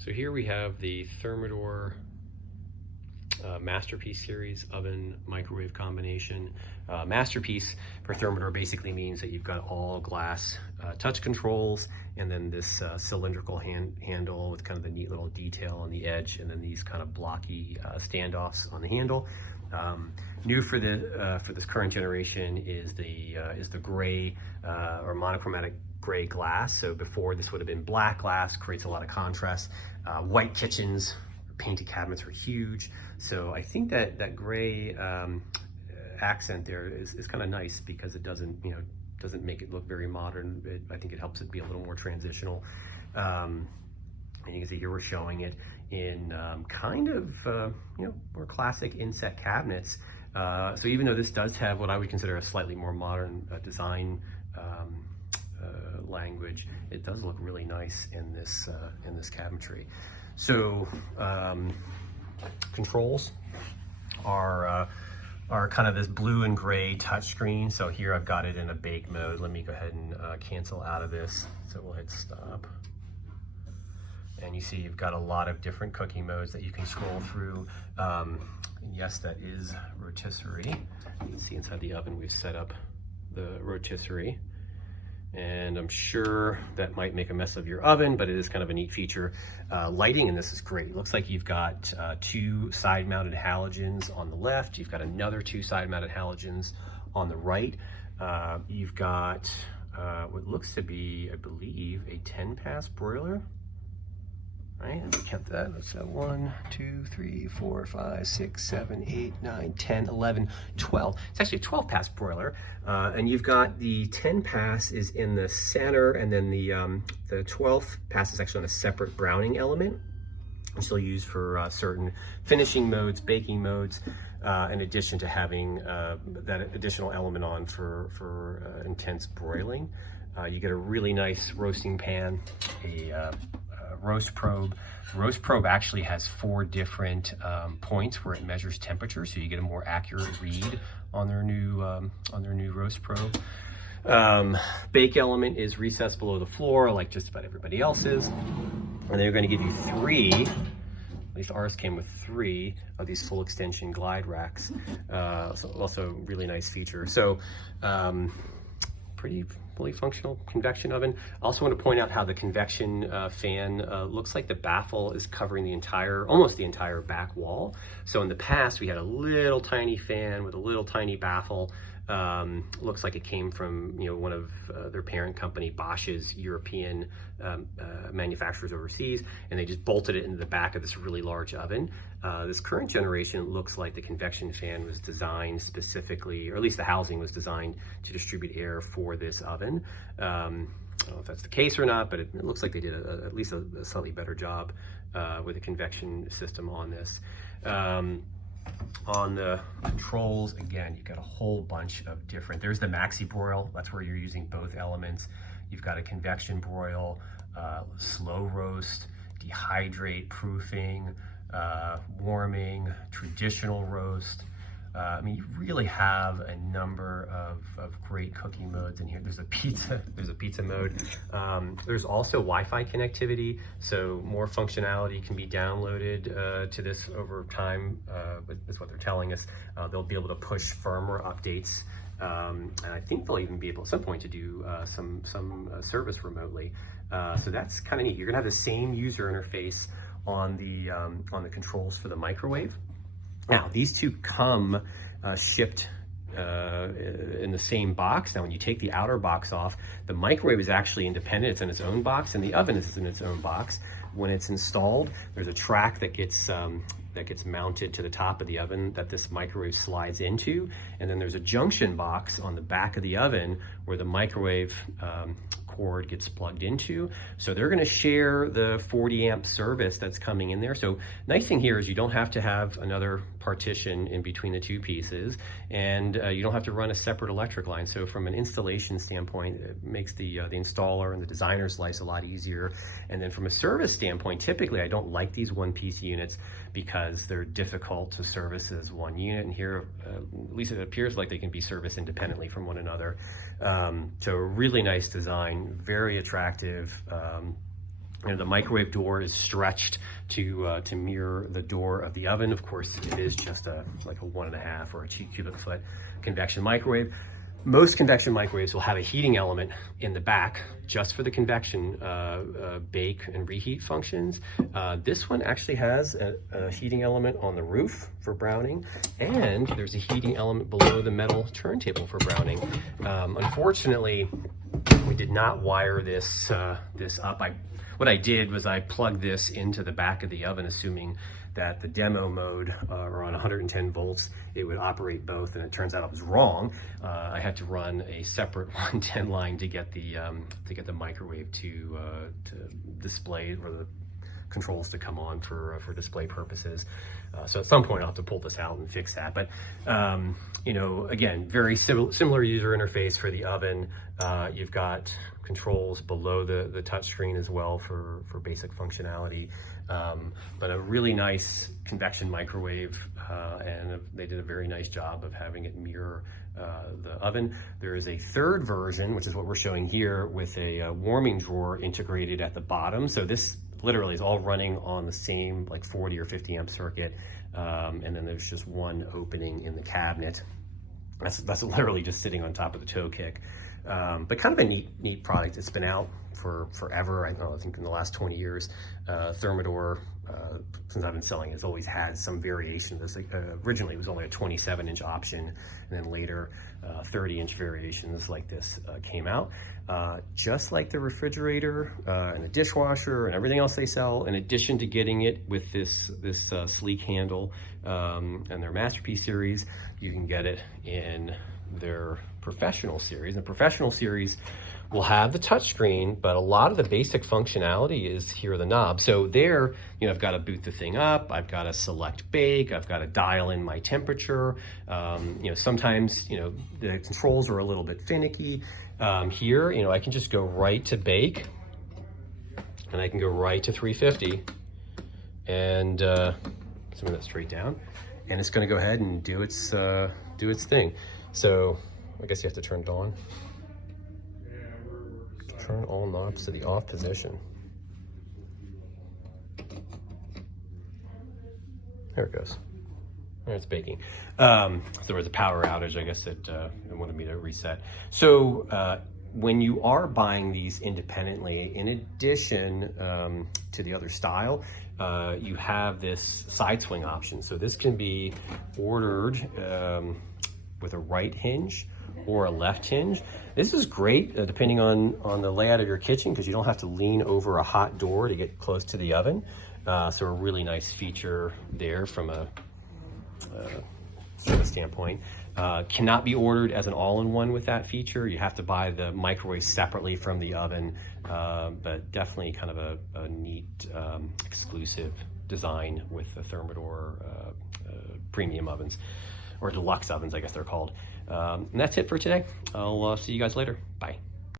So here we have the Thermador Masterpiece series oven microwave combination. Masterpiece for Thermador basically means that you've got all glass touch controls, and then this cylindrical handle with kind of the neat little detail on the edge, and then these kind of blocky standoffs on the handle. New for this current generation is the gray or monochromatic gray glass. So before, this would have been black glass, creates a lot of contrast. White kitchens, painted cabinets are huge. So I think that gray accent there is kind of nice, because it doesn't make it look very modern. I think it helps it be a little more transitional. And you can see here we're showing it in kind of more classic inset cabinets. So even though this does have what I would consider a slightly more modern design language, it does look really nice in this cabinetry. So controls are kind of this blue and gray touchscreen. So here I've got it in a bake mode. Let me go ahead and cancel out of this. So we'll hit stop. And you see you've got a lot of different cooking modes that you can scroll through. And yes, that is rotisserie. You can see inside the oven we've set up the rotisserie. And I'm sure that might make a mess of your oven, but it is kind of a neat feature. Lighting, and this is great. It looks like you've got two side-mounted halogens on the left. You've got another two side-mounted halogens on the right. You've got what looks to be, I believe, a 10-pass broiler. Right, let me count that. Let's have 1, 2, 3, 4, 5, 6, 7, 8, 9, 10, 11, 12. It's actually a 12-pass broiler. And you've got the 10-pass is in the center, and then the 12th pass is actually on a separate browning element, which they'll use for certain finishing modes, baking modes, in addition to having that additional element on for intense broiling. You get a really nice roasting pan, a roast probe. The roast probe actually has 4 different points where it measures temperature, so you get a more accurate read on their new roast probe. Bake element is recessed below the floor, like just about everybody else's, and they're going to give you 3. At least ours came with 3 of these full extension glide racks. So also really nice feature. So pretty fully functional convection oven. I also want to point out how the convection fan looks like the baffle is covering almost the entire back wall. So in the past we had a little tiny fan with a little tiny baffle. Looks like it came from one of their parent company Bosch's European manufacturers overseas, and they just bolted it into the back of this really large oven. This current generation looks like the convection fan was designed specifically, or at least the housing was designed to distribute air for this oven. I don't know if that's the case or not, but it looks like they did at least a slightly better job with the convection system on this. On the controls, again, you've got a whole bunch of different, there's the maxi broil, that's where you're using both elements. You've got a convection broil, slow roast, dehydrate, proofing, warming, traditional roast. I mean, you really have a number of great cooking modes in here. There's a pizza mode. There's also Wi-Fi connectivity, so more functionality can be downloaded to this over time, but that's what they're telling us. They'll be able to push firmware updates, and I think they'll even be able at some point to do some service remotely. So that's kind of neat. You're gonna have the same user interface on the controls for the microwave. Now, these two come shipped in the same box. Now, when you take the outer box off, the microwave is actually independent. It's in its own box, and the oven is in its own box. When it's installed, there's a track that gets mounted to the top of the oven that this microwave slides into, and then there's a junction box on the back of the oven where the microwave cord gets plugged into. So they're going to share the 40 amp service that's coming in there. So nice thing here is you don't have to have another partition in between the two pieces, and you don't have to run a separate electric line. So from an installation standpoint, it makes the installer and the designer's life a lot easier. And then from a service standpoint, typically I don't like these one-piece units because they're difficult to service as one unit, and here at least it appears like they can be serviced independently from one another. So really nice design, very attractive. And the microwave door is stretched to mirror the door of the oven. Of course, it is just like a 1.5 or a 2 cubic foot convection microwave. Most convection microwaves will have a heating element in the back just for the convection bake and reheat functions. This one actually has a heating element on the roof for browning, and there's a heating element below the metal turntable for browning. Unfortunately, we did not wire this up. What I did was I plugged this into the back of the oven, assuming that the demo mode around 110 volts, it would operate both, and it turns out I was wrong. I had to run a separate 110 line to get the microwave to display, or the controls to come on for display purposes. So at some point I'll have to pull this out and fix that. But you know, again, very similar user interface for the oven. You've got controls below the touchscreen as well for basic functionality. But a really nice convection microwave, and they did a very nice job of having it mirror the oven. There is a third version, which is what we're showing here, with a warming drawer integrated at the bottom. So this literally is all running on the same like 40 or 50 amp circuit, and then there's just one opening in the cabinet. That's literally just sitting on top of the toe kick. But kind of a neat product. It's been out for forever. I think in the last 20 years. Thermador, since I've been selling, has always had some variation of this. Originally it was only a 27-inch option, and then later 30-inch variations like this came out. Just like the refrigerator and the dishwasher and everything else they sell, in addition to getting it with this sleek handle and their Masterpiece series, you can get it in their Professional series. The Professional series will have the touchscreen, but a lot of the basic functionality is here are the knobs. So there, you know, I've got to boot the thing up, I've got to select bake, I've got to dial in my temperature. You know, sometimes, you know, the controls are a little bit finicky. Here, you know, I can just go right to bake, and I can go right to 350, and something that's straight down, and it's going to go ahead and do its thing. So I guess you have to turn it on. Turn all knobs to the off position. There it goes. There, it's baking. There was a power outage, I guess, that it wanted me to reset. So when you are buying these independently, in addition to the other style, you have this side swing option. So this can be ordered with a right hinge or a left hinge. This is great depending on the layout of your kitchen, because you don't have to lean over a hot door to get close to the oven. So a really nice feature there from a service standpoint. Cannot be ordered as an all-in-one with that feature. You have to buy the microwave separately from the oven, but definitely kind of a neat exclusive design with the Thermador premium ovens, or deluxe ovens, I guess they're called. And that's it for today. I'll see you guys later. Bye.